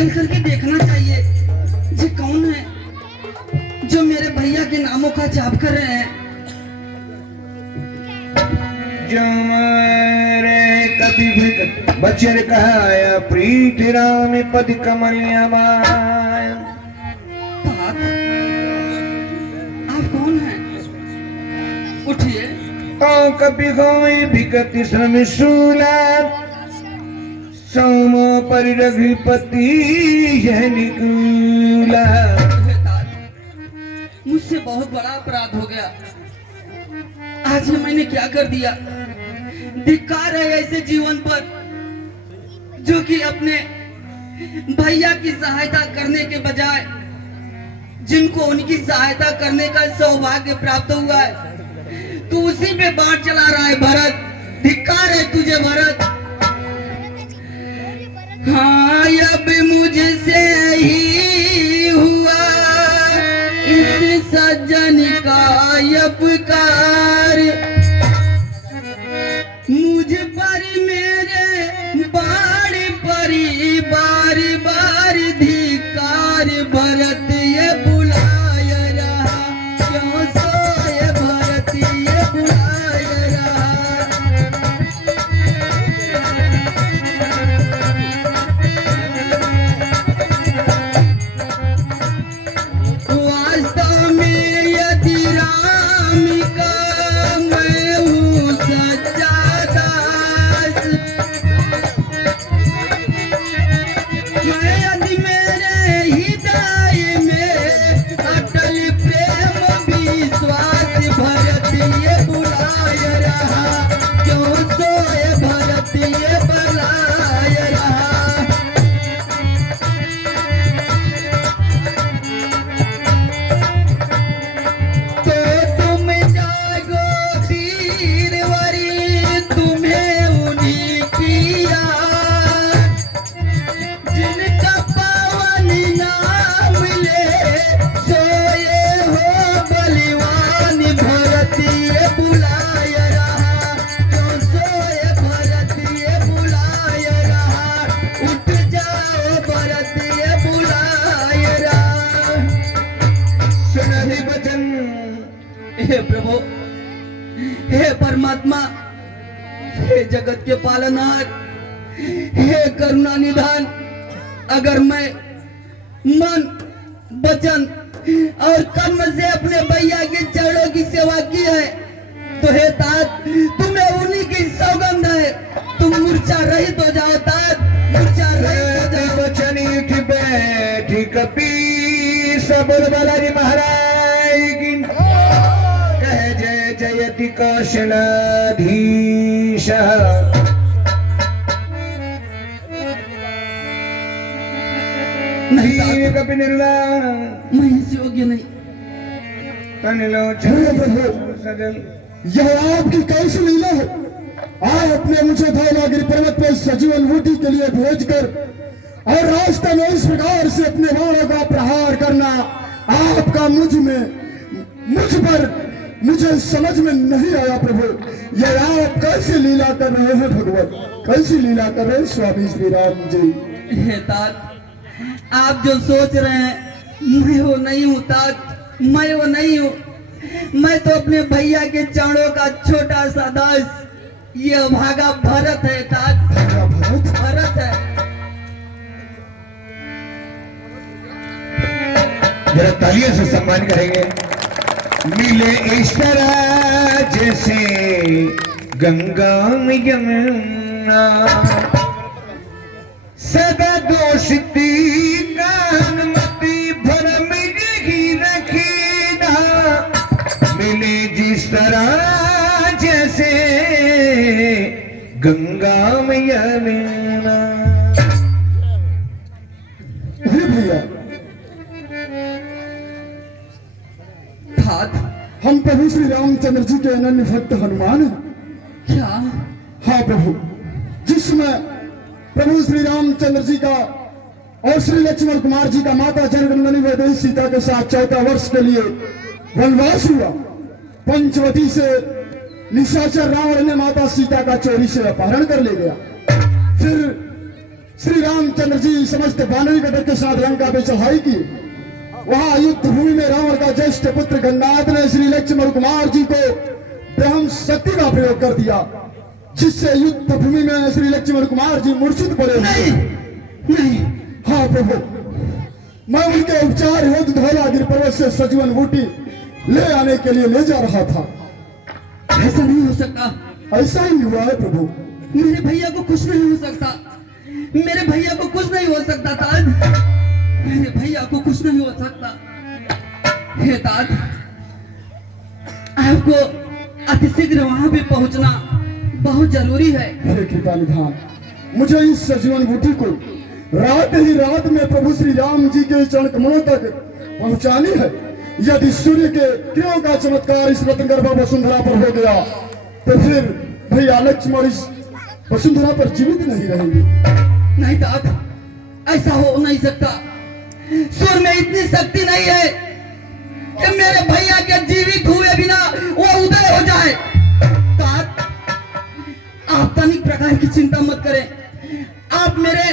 चल करके देखना चाहिए ये कौन है जो मेरे भैया के नामों का जाप कर रहे हैं। जो मेरे कति बचर कहाया प्रीत राम पद कमलिया माया। आप कौन हैं? उठिए। कपि गौई विगति श्रम शूला सोमो पर रघुपति यह निकूला। मुझसे बहुत बड़ा अपराध हो गया। आज ये मैंने क्या कर दिया? धिक्कार है ऐसे जीवन पर जो कि अपने भैया की सहायता करने के बजाय जिनको उनकी सहायता करने का सौभाग्य प्राप्त हुआ है तू उसी पे बाढ़ चला रहा है भरत। धिक्कार है तुझे भरत। हाँ अब मुझसे ही हुआ इस सज्जन का अपकार। मुझ पर मेरे बार परी बार बार धिक्कार। भरत ये बुलाय रहा क्यों सोए भरत ये बुलाय रहा। वास्तव में यदि राम का मैं हूँ सच्चा दास। मैं यदि मेरे हृदय में अटल प्रेम विश्वास। भरत ये बुलाय रहा क्यों सोए भरत ये बुलाय रहा। तो तुम जागो वीरवरी तुम्हें उन्हीं की याद जिनका पावन नाम ले सोए हो बलिवान। भरत ये बुलाय रहा क्यों सोए भरत ये बुलाय रहा। उठ जाओ भरत ये बुलाय रहा। सुनहि वचन हे प्रभु, हे परमात्मा, हे जगत के पालनहार, हे करुणा निधान, अगर मैं मन वचन और कर्म से अपने भैया के चरणों की सेवा की है तो हे तात तुम्हें उन्हीं की सौगंध है। तुम मूर्छा रहित हो जाओ तात, मूर्छा रहित हो जाओ। वचन उठ बैठी कपि सबल बालाजी महाराज की कह जय जयति कौशलाधीश। नहीं तात, कपि निर्ला मैं इस योग्य नहीं। तनिलोचन सजल। यह आपकी कैसी लीला है? आप अपने मुझे धौलागिरी पर्वत पर सजीवन बूटी के लिए भेजकर और रास्ते में इस प्रकार से अपने बाणों का प्रहार करना आपका मुझ पर मुझे समझ में नहीं आया प्रभु। यह आप कैसी लीला कर रहे हैं भगवान? कैसी लीला कर रहे हैं स्वामी श्री राम जी? हे तात, आप जो सोच रहे हैं मैं वो नहीं हूँ तात, मैं वो नहीं हूँ। मैं तो अपने भैया के चरणों का छोटा सा दास ये भागा भरत है तात। भरत है। जरा तालियों से सम्मान करेंगे। मिले इस तरह जैसे गंगा में यमुना सदा दोषती कानमती भरम यही रखीना। मिले जिस तरह जैसे गंगा में यमुना। हे भैया, तात, हम प्रभु श्री रामचंद्र जी के अनन्य भक्त हनुमान हैं। क्या? हाँ प्रभु, जिसमें प्रभु श्री रामचंद्र जी का और श्री लक्ष्मण कुमार जी का माता जनकनंदनी वैदेही सीता के साथ 14 वर्ष के लिए वनवास हुआ। पंचवटी से निशाचर रावण ने माता सीता का चोरी से अपहरण कर ले गया। फिर श्री रामचंद्र जी समस्त वानरी गढ़ के साथ लंका पे चढ़ाई की। वहां युद्ध भूमि में रावण का ज्येष्ठ पुत्र गन्नाथ ने श्री लक्ष्मण कुमार जी को ब्रह्म शक्ति का प्रयोग कर दिया, जिससे युद्ध भूमि में श्री लक्ष्मण कुमार जी मूर्छित पड़े। नहीं नहीं, हाँ प्रभु, मैं उनके उपचार हेतु धौलागिरी पर्वत से सजीवन बूटी ले आने के लिए ले जा रहा था। ऐसा नहीं हो सकता। ऐसा ही हुआ है प्रभु। मेरे भैया को कुछ नहीं हो सकता, मेरे भैया को कुछ नहीं हो सकता ताज, मेरे भैया को कुछ नहीं हो सकता। हे ताज, आपको अतिशीघ्र वहां पे पहुंचना बहुत जरूरी है। मेरे कृपा निधान, मुझे इस सजीवन बूटी को रात ही रात में प्रभु श्री राम जी के चरण कमलों तक पहुंचानी है। यदि सूर्य के किरणों का चमत्कार इस रत्नगर्भा वसुंधरा पर हो गया तो फिर भैया लक्ष्मण इस वसुंधरा पर जीवित नहीं रहेंगे। नहीं तात, ऐसा हो नहीं सकता। सूर्य में इतनी शक्ति नहीं है कि मेरे भैया के जीवित हुए बिना वो उदय हो जाए। तात, आप तनिक प्रकार की चिंता मत करें, आप मेरे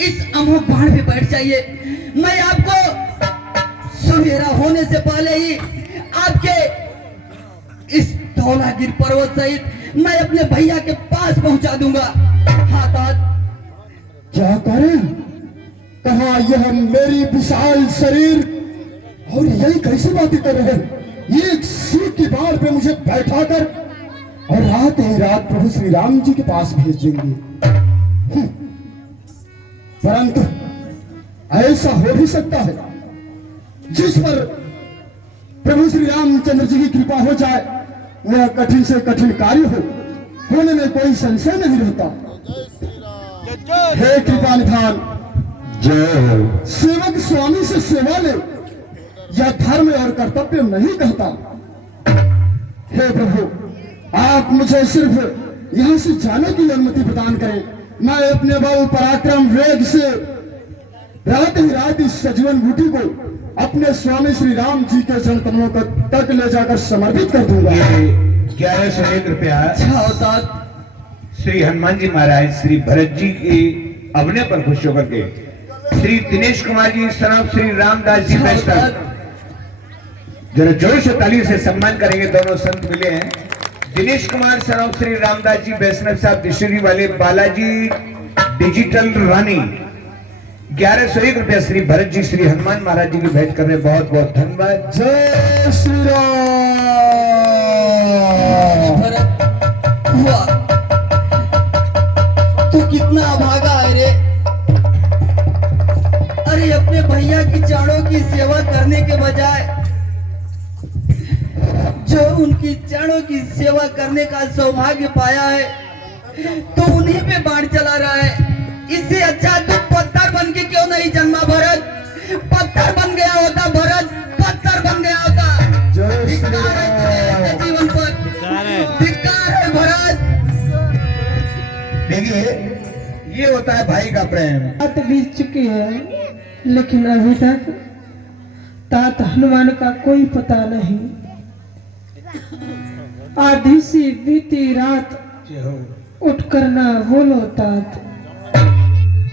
इस अमोघ बाण पे बैठ जाइए। मैं आपको सवेरा होने से पहले ही आपके इस धौलागिरी पर्वत सहित मैं अपने भैया के पास पहुंचा दूंगा। हाँ तात, क्या करें? कहा यह मेरी विशाल शरीर और यही कैसी बातें कर रहे हैं? एक सिर की बाढ़ पे मुझे बैठाकर और रात ही रात प्रभु श्री राम जी के पास भेज देंगे। परंतु ऐसा हो भी सकता है जिस पर प्रभु श्री रामचंद्र जी की कृपा हो जाए, वह कठिन से कठिन कार्य हो, होने में कोई संशय नहीं रहता। हे कृपा निधान, जय सेवक स्वामी से सेवा ले, यह धर्म और कर्तव्य नहीं कहता। हे प्रभु, आप मुझे सिर्फ यहाँ से जाने की अनुमति प्रदान करें। मैं अपने बल पराक्रम वेग से रात ही रात इस सजीवन बूटी को अपने स्वामी श्री राम जी के चरण कमलों तक ले जाकर समर्पित कर दूंगा। 1101 रुपया अच्छा होता। श्री हनुमान जी महाराज श्री भरत जी की अवने पर खुश होकर के श्री दिनेश कुमार जी सनाब श्री रामदास जी वैष्णव जरा जोर से ताली से सम्मान करेंगे। दोनों संत मिले हैं, दिनेश कुमार सनाब श्री रामदास जी वैष्णव साहब डिस्ट्री वाले बालाजी डिजिटल रानी 1101 रुपया श्री भरत जी श्री हनुमान महाराज जी की भेंट कर रहे हैं। बहुत बहुत धन्यवाद। जय श्री राम। भरत हुआ, तू कितना अभागा है रे। अरे अपने भैया की चरणों की सेवा करने के बजाय जो उनकी चरणों की सेवा करने का सौभाग्य पाया है तो उन्हीं पे बाण चला रहा है। इससे अच्छा तू पत्थर बन के क्यों नहीं जन्मा भरत? पत्थर बन गया होता भरत, पत्थर बन गया होता। जय श्री धिक्कार है तुझे अपने जीवन पर, धिक्कार है भरत। देखिए, ये होता है भाई का प्रेम। बात बीत चुकी है, लेकिन अभी तक तात हनुमान का कोई पता नहीं। आधी सी बीती रात उठ कर ना बोलो तात,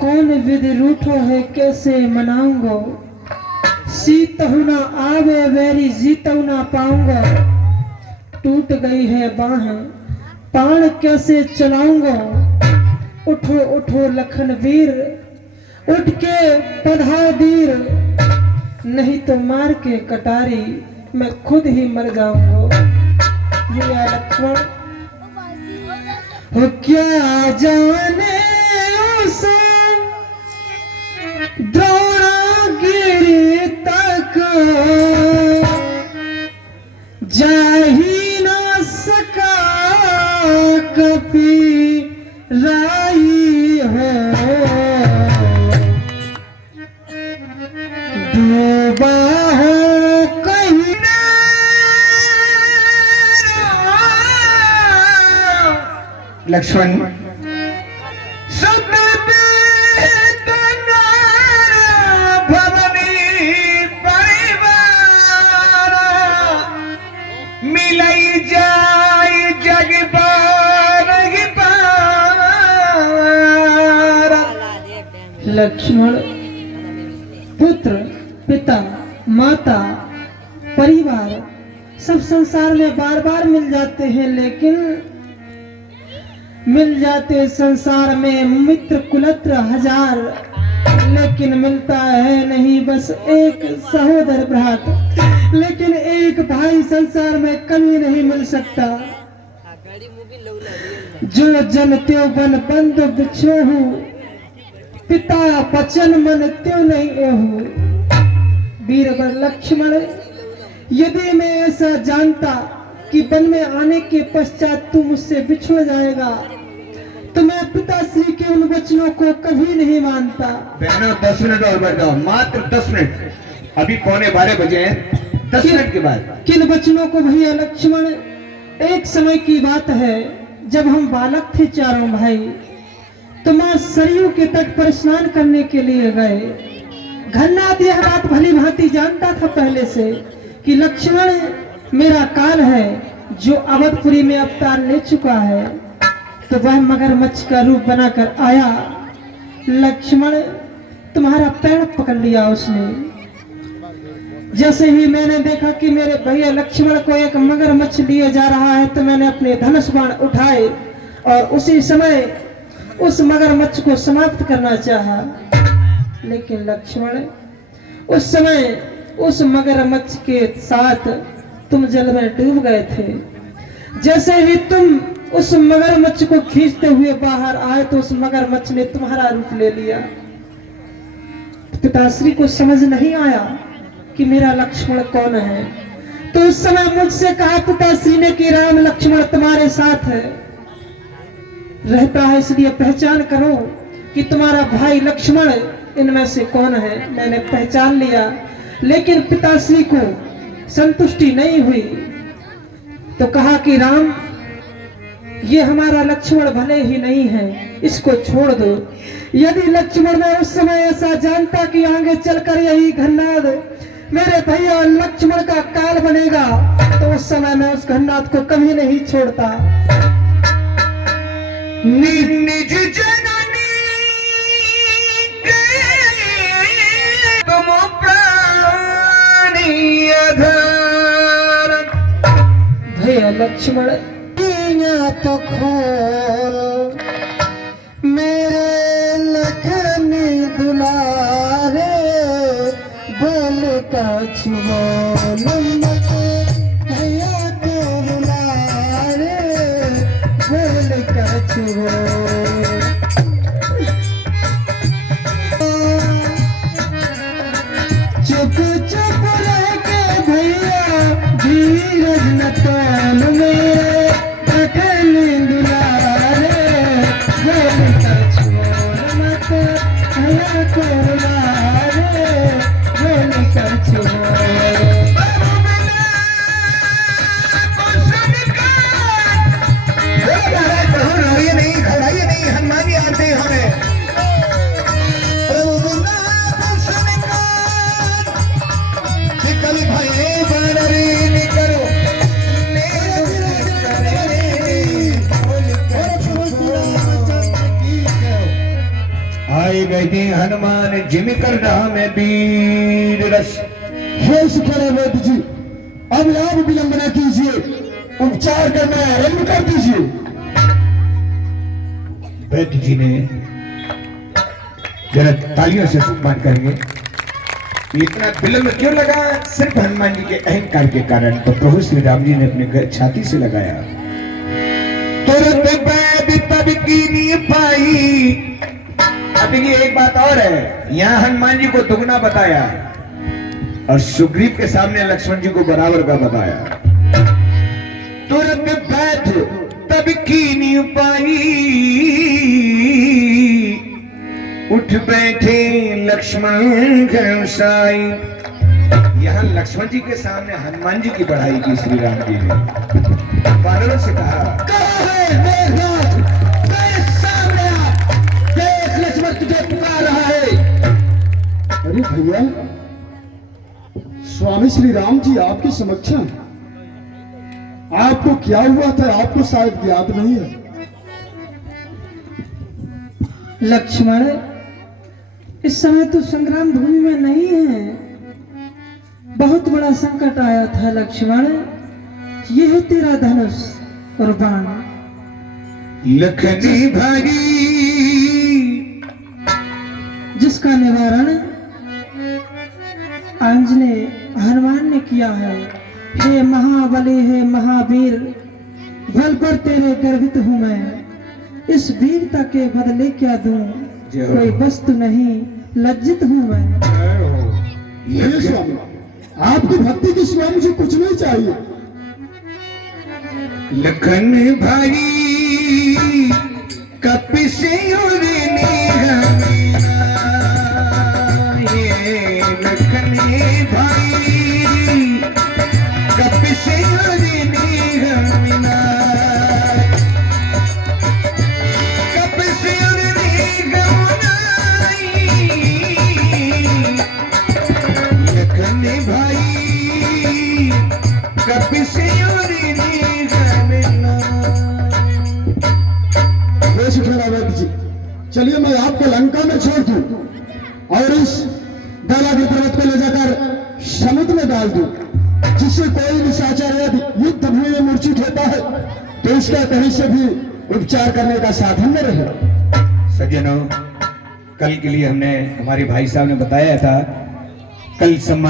कौन विधि रूठो है कैसे मनाऊंगो। सीतहु ना आवे वेरी जीतहु ना पाऊंगा, टूट गई है बाहें पाण कैसे चलाऊंगा। उठो उठो लखन वीर, उठ के बधाओ दीर, नहीं तो मार के कटारी मैं खुद ही मर जाऊंगा। भैया लक्ष्मण हो क्या जाने उस द्रोणागिरी तक जा ही ना सका कभी राई हो। डूबा हो कहीं लक्ष्मण मिलई जाय जग पार लक्ष्मण, पुत्र, पिता, माता, परिवार सब संसार में बार बार मिल जाते हैं, लेकिन मिल जाते संसार में मित्र कुलत्र हजार, लेकिन मिलता है नहीं बस एक सहोदर भ्रात। लेकिन एक भाई संसार में कभी नहीं मिल सकता। जो जन त्यो बन बंद बिछोहू, पिता बचन मन त्यो नहीं एहू। वीरवर लक्ष्मण, यदि मैं ऐसा जानता कि वन में आने के पश्चात तू मुझसे बिछड़ जाएगा, तो मैं पिताश्री के उन वचनों को कभी नहीं मानता। बहनों 10 मिनट और बढ़ जाओ, मात्र 10 मिनट। अभी 11:15 बजे हैं, 10 मिनट के बाद। किन वचनों को भैया लक्ष्मण? एक समय की बात है, जब हम बालक थे चारों भाई, तो मां सरयू के तट पर स्नान करने के लिए गए। घन्नाद यह बात भली भांति जानता था पहले से कि लक्ष्मण मेरा काल है जो अवधपुरी में अवतार ले चुका है, तो वह मगरमच्छ का रूप बनाकर आया। लक्ष्मण, तुम्हारा पैर पकड़ लिया उसने। जैसे ही मैंने देखा कि मेरे भैया लक्ष्मण को एक मगरमच्छ लिए जा रहा है, तो मैंने अपने धनुष बाण उठाए और उसी समय उस मगरमच्छ को समाप्त करना चाहा। लेकिन लक्ष्मण, उस समय उस मगरमच्छ के साथ तुम जल में डूब गए थे। जैसे ही तुम उस मगरमच्छ को खींचते हुए बाहर आए, तो उस मगरमच्छ ने तुम्हारा रूप ले लिया। पिताश्री को समझ नहीं आया कि मेरा लक्ष्मण कौन है, तो उस समय मुझसे कहा पिताश्री ने कि राम लक्ष्मण तुम्हारे साथ है रहता है, इसलिए पहचान करो कि तुम्हारा भाई लक्ष्मण इनमें से कौन है। मैंने पहचान लिया, लेकिन पिताश्री को संतुष्टि नहीं हुई, तो कहा कि राम, ये हमारा लक्ष्मण भले ही नहीं है, इसको छोड़ दो। यदि लक्ष्मण ने उस समय ऐसा जानता कि आगे चलकर यही घन्नाद मेरे भैया लक्ष्मण का काल बनेगा, तो उस समय मैं उस घन्नाद को कभी नहीं छोड़ता। निज जननी तुम प्राणी अधर। भैया लक्ष्मण, तो खोल मेरे लखन दुलारे, बोल का छुबोल भैया को बुलारे, बोल का छुबोल। चुप चुप रह के भैया धीरज न तोल मेरे हनुमान जिम कर रहा मैं वीर रस। हे सुखरा वैद्य जी, अब आप विलंब न कीजिए, उपचार करना आरंभ कर दीजिए। वैद्य जी ने जरा तालियों से सम्मान करेंगे। इतना विलंब क्यों लगा? सिर्फ हनुमान जी के अहंकार के कारण। तो प्रभु श्री राम जी ने अपने छाती से लगाया। तुरंत वैद्य तब कीनी पाई। अब देखिए एक बात और है, यहाँ हनुमान जी को दुगना बताया और सुग्रीव के सामने लक्ष्मण जी को बराबर का बताया। तुरंत वैद्य तब कीनी पाई, उठ बैठे लक्ष्मण घनसाई। यहाँ लक्ष्मण जी के सामने हनुमान जी की बढ़ाई की श्री राम जी ने। बानरों से कहा, तुझे पुकार रहा है। अरे भैया, स्वामी श्री राम जी आपके समक्ष हैं। आपको क्या हुआ था आपको शायद याद नहीं है। लक्ष्मण, इस समय तू संग्राम भूमि में नहीं है। बहुत बड़ा संकट आया था लक्ष्मण, यह है तेरा धनुष और बाण। लखनी भागी जिसका निवारण आंजनेय हनुमान ने किया है। हे महाबली, हे महावीर, बल पर तेरे गर्वित हूं मैं। इस वीरता के बदले क्या दूं, कोई वस्तु नहीं, लज्जित हूं मैं। हे स्वामी, आपकी भक्ति के सिवा मुझे कुछ नहीं चाहिए। लखन भाई कपिसे और लखन भाई कपिसे और कपिसे और लखन भाई कपिसे और जी, चलिए मैं आपको लंका में छोड़ दूं और इस दालागिरी पर्वत को ले जाकर समुद्र में डाल दूं, जिससे कोई निशाचर यदि युद्ध भूमि में मूर्छित होता है तो उसका कहीं से भी उपचार करने का साधन न रहे। सज्जनों, कल के लिए हमने हमारे भाई साहब ने बताया था, कल सम्मान